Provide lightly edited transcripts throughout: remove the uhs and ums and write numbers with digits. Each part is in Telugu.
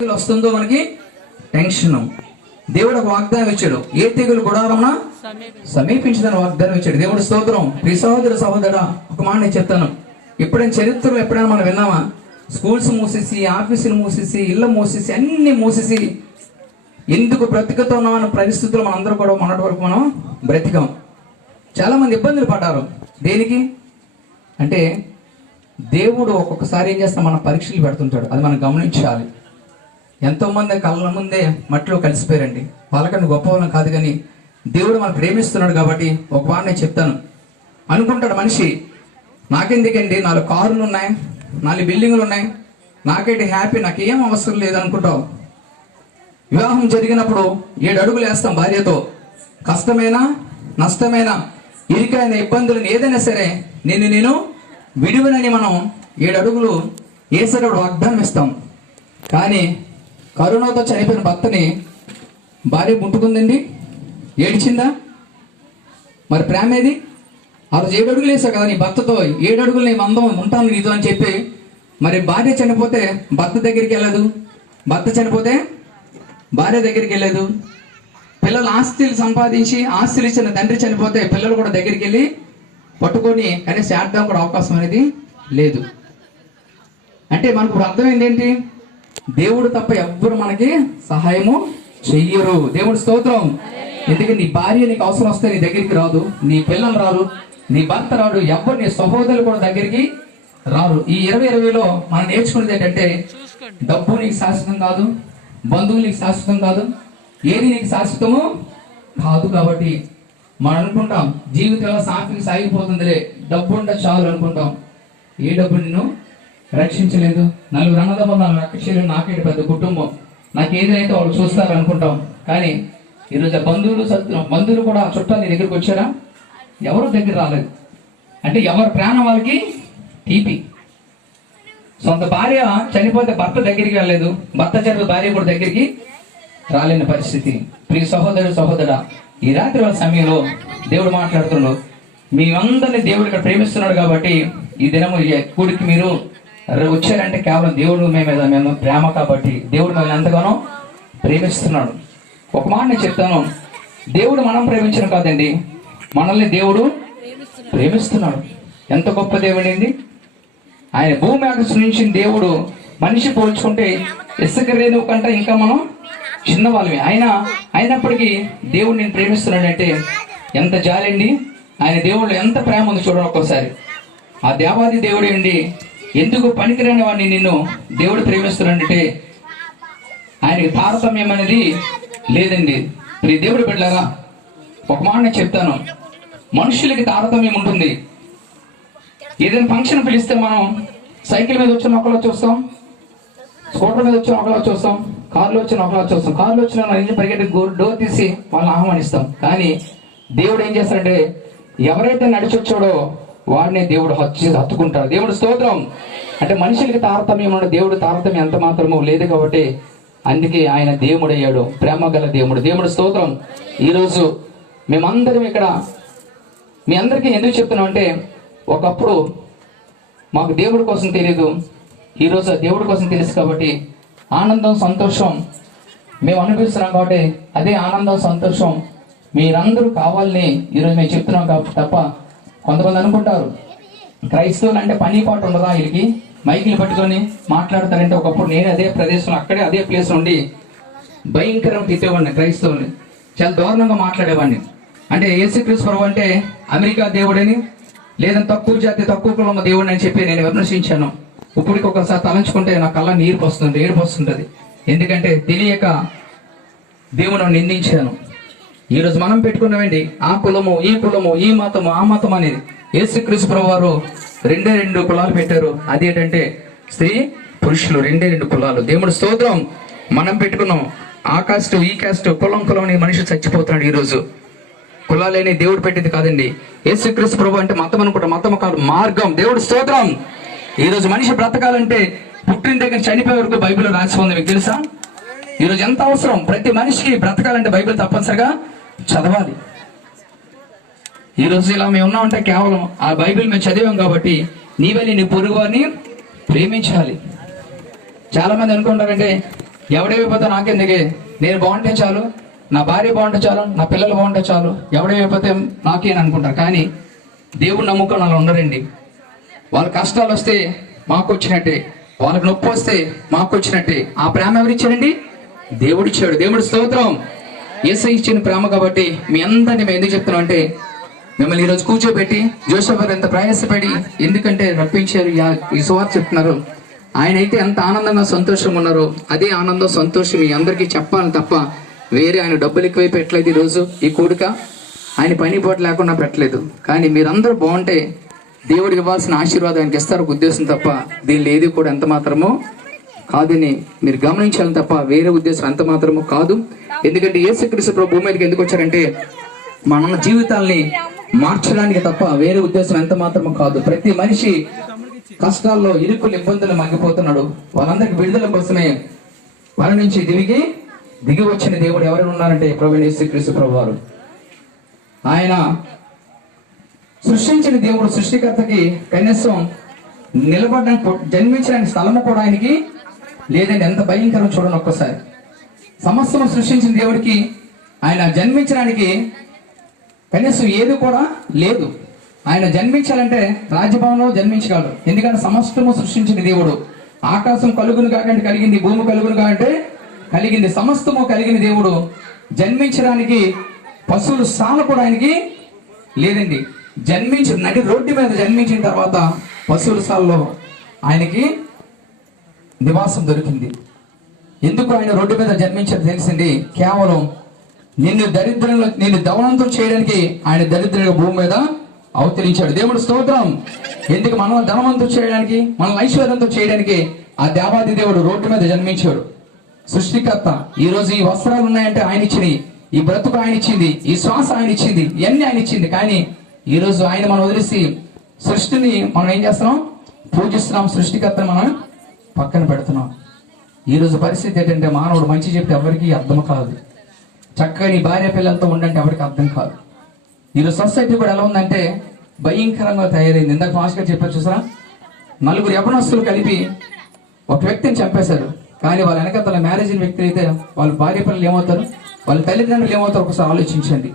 వస్తుందో మనకి టెన్షన్. దేవుడు ఒక వాగ్దానం ఇచ్చాడు, ఏ తెగులు గుడారమున సమీపించదని వాగ్దానం ఇచ్చాడు. దేవుడు స్తోత్రం. ప్రియ సహోదర సహోదరా, ఒక మాట నేను చెప్తాను. ఎప్పుడైనా చరిత్రలో ఎప్పుడైనా మనం విన్నామా? స్కూల్స్ మూసేసి, ఆఫీసులు మూసేసి, ఇళ్ళ మూసేసి, అన్ని మూసేసి ఎందుకు బ్రతికతో ఉన్న పరిస్థితుల్లో మనందరూ కూడా మొన్నటి వరకు మనం బ్రతికాం. చాలా మంది ఇబ్బందులు పడ్డారు. దేనికి అంటే దేవుడు ఒక్కొక్కసారి ఏం చేస్తా, మన పరీక్షలు పెడుతుంటాడు. అది మనం గమనించాలి. ఎంతో మంది కళ్ళ ముందే మట్టిలో కలిసిపోయారండి. వాళ్ళకన్నా గొప్ప వాళ్ళం కాదు, కానీ దేవుడు మనం ప్రేమిస్తున్నాడు కాబట్టి ఒక మాట నేను చెప్తాను. అనుకుంటాడు మనిషి, నాకెందుకండి 4 కార్లు ఉన్నాయి, 4 బిల్డింగులు ఉన్నాయి, నాకేంటి హ్యాపీ, నాకేం అవసరం లేదు అనుకుంటావు. వివాహం జరిగినప్పుడు 7 అడుగులు వేస్తాం భార్యతో. కష్టమైనా నష్టమైనా ఇరికైన ఇబ్బందులను ఏదైనా సరే నేను విడివనని మనం 7 అడుగులు వేసేటప్పుడు వాగ్దానం ఇస్తాం. కానీ కరోనాతో చనిపోయిన భర్తని భార్య ముట్టుకుందండి, ఏడిచిందా? మరి ప్రేమ ఏది? ఆ రోజు 7 అడుగులు వేసావు కదా నీ భర్తతో, 7 అడుగులు నేను అందం ఉంటాను నీతో అని చెప్పి, మరి భార్య చనిపోతే భర్త దగ్గరికి వెళ్ళదు, భర్త చనిపోతే భార్య దగ్గరికి వెళ్ళదు. పిల్లలు ఆస్తులు సంపాదించి ఆస్తులు ఇచ్చిన తండ్రి చనిపోతే పిల్లలు కూడా దగ్గరికి వెళ్ళి పట్టుకొని కనీసం ఆడడం కూడా అవకాశం అనేది లేదు. అంటే మనకు అర్థమైంది ఏంటి? దేవుడు తప్ప ఎవ్వరు మనకి సహాయము చెయ్యరు. దేవుడు స్తోత్రం. ఎందుకంటే నీ భార్య నీకు అవసరం వస్తే నీ దగ్గరికి రాదు, నీ పిల్లలు రారు, నీ భర్త రాడు, ఎవ్వరు నీ సహోదరులు కూడా దగ్గరికి రారు. ఈ 2020లో మనం నేర్చుకునేది ఏంటంటే, డబ్బు నీకు శాశ్వతం కాదు, బంధువులు నీకు శాశ్వతం కాదు, ఏది నీకు శాశ్వతము కాదు. కాబట్టి మనం అనుకుంటాం జీవితంలో సాగిపోతుందిలే, డబ్బు ఉంటే చాలు అనుకుంటాం. ఏ డబ్బు నిన్ను రక్షించలేదు. 4 అన్నదమ్ములు, 4 అక్కచెల్లెలు, నాకేంటి పెద్ద కుటుంబం, నాకు ఏదైతే వాళ్ళు చూస్తారు అనుకుంటాం. కానీ ఈరోజు బంధువులు కూడా చుట్టాలు నీ దగ్గరికి వచ్చారా? ఎవరు దగ్గర రాలేదు. అంటే ఎవరి ప్రాణం వాళ్ళకి తీపి. సొంత భార్య చనిపోతే భర్త దగ్గరికి వెళ్ళలేదు, భర్త చనిపోతే భార్య కూడా దగ్గరికి రాలేని పరిస్థితి. ప్రియ సహోదరా, ఈ రాత్రి వాళ్ళ సమయంలో దేవుడు మాట్లాడుతున్నాడు. మీ అందరినీ దేవుడు ఇక్కడ ప్రేమిస్తున్నాడు. కాబట్టి ఈ దినము కూడికి మీరు వచ్చారంటే కేవలం దేవుడు మేము ప్రేమ కాబట్టి దేవుడు మిమ్మల్ని ఎంతగానో ప్రేమిస్తున్నాడు. ఒక మాట నేను చెప్తాను, దేవుడు మనం ప్రేమించడం కాదండి, మనల్ని దేవుడు ప్రేమిస్తున్నాడు. ఎంత గొప్ప దేవుడు అండి ఆయన. భూమి ఆకర్షించిన దేవుడు మనిషి పోల్చుకుంటే ఇసుక రేణువు కంటే ఇంకా మనం చిన్నవాళ్ళమే. అయినప్పటికీ దేవుడు నేను ప్రేమిస్తున్నాడంటే ఎంత జాలండి. ఆయన దేవుళ్ళు ఎంత ప్రేమ ఉంది చూడండి ఒక్కోసారి. ఆ దేవాది దేవుడు అండి ఎందుకు పనికిరాని వాడిని నిన్ను దేవుడు ప్రేమిస్తున్నాడంటే ఆయనకి తారతమ్యం అనేది లేదండి. ప్రియ దేవుడు బిడ్డలారా, ఒక మాట నేను చెప్తాను, మనుషులకి తారతమ్యం ఉంటుంది. ఏదైనా ఫంక్షన్ పిలిస్తే మనం సైకిల్ మీద వచ్చిన ఒకలా చూస్తాం, స్కూటర్ మీద వచ్చిన ఒకలా చూస్తాం, కారులో వచ్చిన ఒకలా చూస్తాం. కారులో వచ్చిన పరిగెట్టి డోర్ తీసి వాళ్ళని ఆహ్వానిస్తాం. కానీ దేవుడు ఏం చేస్తాడంటే ఎవరైతే నడిచొచ్చాడో వాడిని దేవుడు హత్తుకుంటాడు. దేవుడు స్తోత్రం. అంటే మనుషులకి తారతమ్యం ఉన్న దేవుడు తారతమ్యం ఎంత మాత్రము లేదు. కాబట్టి అందుకే ఆయన దేవుడు అయ్యాడు, ప్రేమ గల దేవుడు. దేవుడు స్తోత్రం. ఈరోజు మేమందరం ఇక్కడ మీ అందరికీ ఎందుకు చెప్తున్నాం అంటే, ఒకప్పుడు మాకు దేవుడి కోసం తెలియదు, ఈరోజు దేవుడి కోసం తెలుసు. కాబట్టి ఆనందం సంతోషం మేము అనిపిస్తున్నాం. కాబట్టి అదే ఆనందం సంతోషం మీరందరూ కావాలని ఈరోజు మేము చెప్తున్నాం. కాబట్టి తప్ప కొంతమంది అనుకుంటారు క్రైస్తవులు అంటే పని పాటు ఉండదా, వీళ్ళకి మైకులు పట్టుకొని మాట్లాడతారంటే. ఒకప్పుడు నేను అదే ప్రదేశంలో అదే ప్లేస్ నుండి భయంకరం తిట్టేవాడిని, క్రైస్తవుని చాలా దారుణంగా మాట్లాడేవాడిని. అంటే యేసుక్రీస్తు ప్రభువు అంటే అమెరికా దేవుడని, లేదంటే తక్కువ జాతి తక్కువ కులం దేవుడిని అని చెప్పి నేను విమర్శించాను. ఇప్పటికి ఒకసారి తలంచుకుంటే నా కళ్ళ ఏడుపు వస్తుంటుంది. ఎందుకంటే తెలియక దేవుని నిందించాను. ఈరోజు మనం పెట్టుకున్నామండి ఆ కులము, ఈ కులము, ఈ మతము, ఆ మతం అనేది. యేసుక్రీస్తు ప్రభువు వారు 2 కులాలు పెట్టారు. అదేంటంటే స్త్రీ పురుషులు 2 కులాలు. దేవుడు స్తోత్రం. మనం పెట్టుకున్నాం ఆ కాస్ట్, ఈ కాస్ట్, కులం అని మనిషి చచ్చిపోతున్నాడు. ఈరోజు కులాలేని దేవుడు పెట్టేది కాదండి. యేసుక్రీస్తు ప్రభువు అంటే మతం అనుకుంటా, మతం కాదు, మార్గం. దేవుడు స్తోత్రం. ఈరోజు మనిషి బ్రతకాలంటే పుట్టిన దగ్గర చనిపోయే వరకు బైబిల్లో రాసి ఉంది. మీకు తెలుసా? ఈరోజు ఎంత అవసరం, ప్రతి మనిషికి బ్రతకాలంటే బైబిల్ తప్పనిసరిగా చదవాలి. ఈరోజు ఇలా మేము ఉన్నామంటే కేవలం ఆ బైబిల్ మేము చదివాం కాబట్టి నీవెళ్ళి నీ పొరుగు వారిని ప్రేమించాలి. చాలా మంది అనుకుంటారంటే ఎవడైపోతే నాకెందుకే, నేను బాగుంటే చాలు, నా భార్య బాగుంటే చాలు, నా పిల్లలు బాగుంటే చాలు, ఎవడైపోతే నాకేని అనుకుంటారు. కానీ దేవుడు నమ్ముకొని అలా ఉండరండి. వాళ్ళ కష్టాలు వస్తే మాకు వచ్చినట్టే, వాళ్ళకి నొప్పి వస్తే మాకు వచ్చినట్టే. ఆ ప్రేమ ఎవరిచ్చారండి? దేవుడు ఇచ్చాడు. దేవుడి స్తోత్రం. యేసయ్య ఇచ్చిన ప్రేమ. కాబట్టి మీ అందరినీ మేము ఎందుకు చెప్తున్నాం అంటే, మిమ్మల్ని ఈరోజు కూర్చోబెట్టి జోసెఫ్ గారు ఎంత ప్రయాసపడి ఎందుకంటే రప్పించారు, ఈ సువార్త చెప్తున్నారు. ఆయన అయితే ఎంత ఆనందంగా సంతోషంగా ఉన్నారో అదే ఆనందం సంతోషం మీ అందరికీ చెప్పాలి తప్ప వేరే ఆయన డబ్బులు ఎక్కువై పెట్టలేదు. ఈరోజు ఈ కూడిక ఆయన పని పోటు లేకుండా పెట్టలేదు. కానీ మీరందరూ బాగుంటే దేవుడికి ఇవ్వాల్సిన ఆశీర్వాదానికి ఇస్తారు ఒక ఉద్దేశం తప్ప దీనిలో ఏది కూడా ఎంత మాత్రమో కాదని మీరు గమనించాలి తప్ప వేరే ఉద్దేశం ఎంత మాత్రమో కాదు. ఎందుకంటే యేసుక్రీస్తు ప్రభు భూమి మీదకి ఎందుకు వచ్చారంటే మన జీవితాల్ని మార్చడానికి తప్ప వేరే ఉద్దేశం ఎంత మాత్రమో కాదు. ప్రతి మనిషి కష్టాల్లో ఇరుకులు ఇబ్బందులు మగ్గిపోతున్నాడు. వాళ్ళందరికి విడుదల కోసమే వారి నుంచి దిగి వచ్చిన దేవుడు ఎవరైనా ఉన్నారంటే ప్రభువైన యేసుక్రీస్తు ప్రభు వారు. ఆయన సృష్టించిన దేవుడు సృష్టికర్తకి కనీసం నిలబడడానికి జన్మించడానికి స్థలము కూడా ఆయనకి లేదండి. ఎంత భయంకరం చూడండి ఒక్కసారి. సమస్తము సృష్టించిన దేవుడికి ఆయన జన్మించడానికి కనీసం ఏది కూడా లేదు. ఆయన జన్మించాలంటే రాజభవనంలో జన్మించగలడు. ఎందుకంటే సమస్తము సృష్టించిన దేవుడు. ఆకాశం కలుగును కాకంటే కలిగింది, భూమి కలుగును కాకంటే కలిగింది. సమస్తము కలిగిన దేవుడు జన్మించడానికి పశువులు సాల కూడా ఆయనకి లేదండి. నడి రోడ్డు మీద జన్మించిన తర్వాత పశువుల సాలలో ఆయనకి నివాసం దొరికింది. ఎందుకు ఆయన రోడ్డు మీద జన్మించారు తెలిసింది? కేవలం నిన్ను దవనంతం చేయడానికి ఆయన దరిద్రంగా భూమి మీద అవతరించాడు. దేవుడు స్తోత్రం. ఎందుకు? మనం ధనవంతం చేయడానికి, మనం ఐశ్వర్యంతో చేయడానికి ఆ దేవాది దేవుడు రోడ్డు మీద జన్మించాడు. సృష్టికర్త. ఈ రోజు ఈ వస్త్రాలు ఉన్నాయంటే ఆయన ఇచ్చినవి, ఈ బ్రతుకు ఆయన ఇచ్చింది, ఈ శ్వాస ఆయన ఇచ్చింది, ఇవన్నీ ఆయన ఇచ్చింది. కానీ ఈ రోజు ఆయన మనం వదిలేసి సృష్టిని మనం ఏం చేస్తున్నాం? పూజిస్తున్నాం. సృష్టికర్తను మనం పక్కన పెడుతున్నాం. ఈ రోజు పరిస్థితి ఏంటంటే మానవుడు మంచి చెప్తే ఎవరికి అర్థం కాదు. చక్కగా నీ భార్య పిల్లలతో ఉండంటే ఎవరికి అర్థం కాదు. ఈరోజు సొసైటీ కూడా ఎలా ఉందంటే భయంకరంగా తయారైంది. ఇందాక ఫాస్ట్గా చెప్పారు చూసారా, 4 యవనస్తులు కలిపి ఒక వ్యక్తిని చంపేశారు. కానీ వాళ్ళ వెనకాల మ్యారేజ్ వ్యక్తి అయితే వాళ్ళ భార్య పిల్లలు ఏమవుతారు, వాళ్ళ తల్లిదండ్రులు ఏమవుతారు ఒకసారి ఆలోచించండి.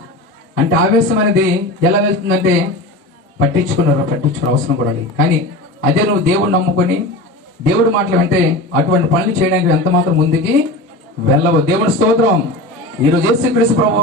అంటే ఆవేశం అనేది ఎలా వెళ్తుందంటే పట్టించుకునే అవసరం కూడా లేదు. కానీ అదే నువ్వు దేవుడు నమ్ముకొని దేవుడు మాటలు అంటే అటువంటి పనులు చేయడానికి ఎంత మాత్రం ముందుకి వెళ్ళవు. దేవుడి స్తోత్రం. ఈరోజు యేసుక్రీస్తు ప్రభువు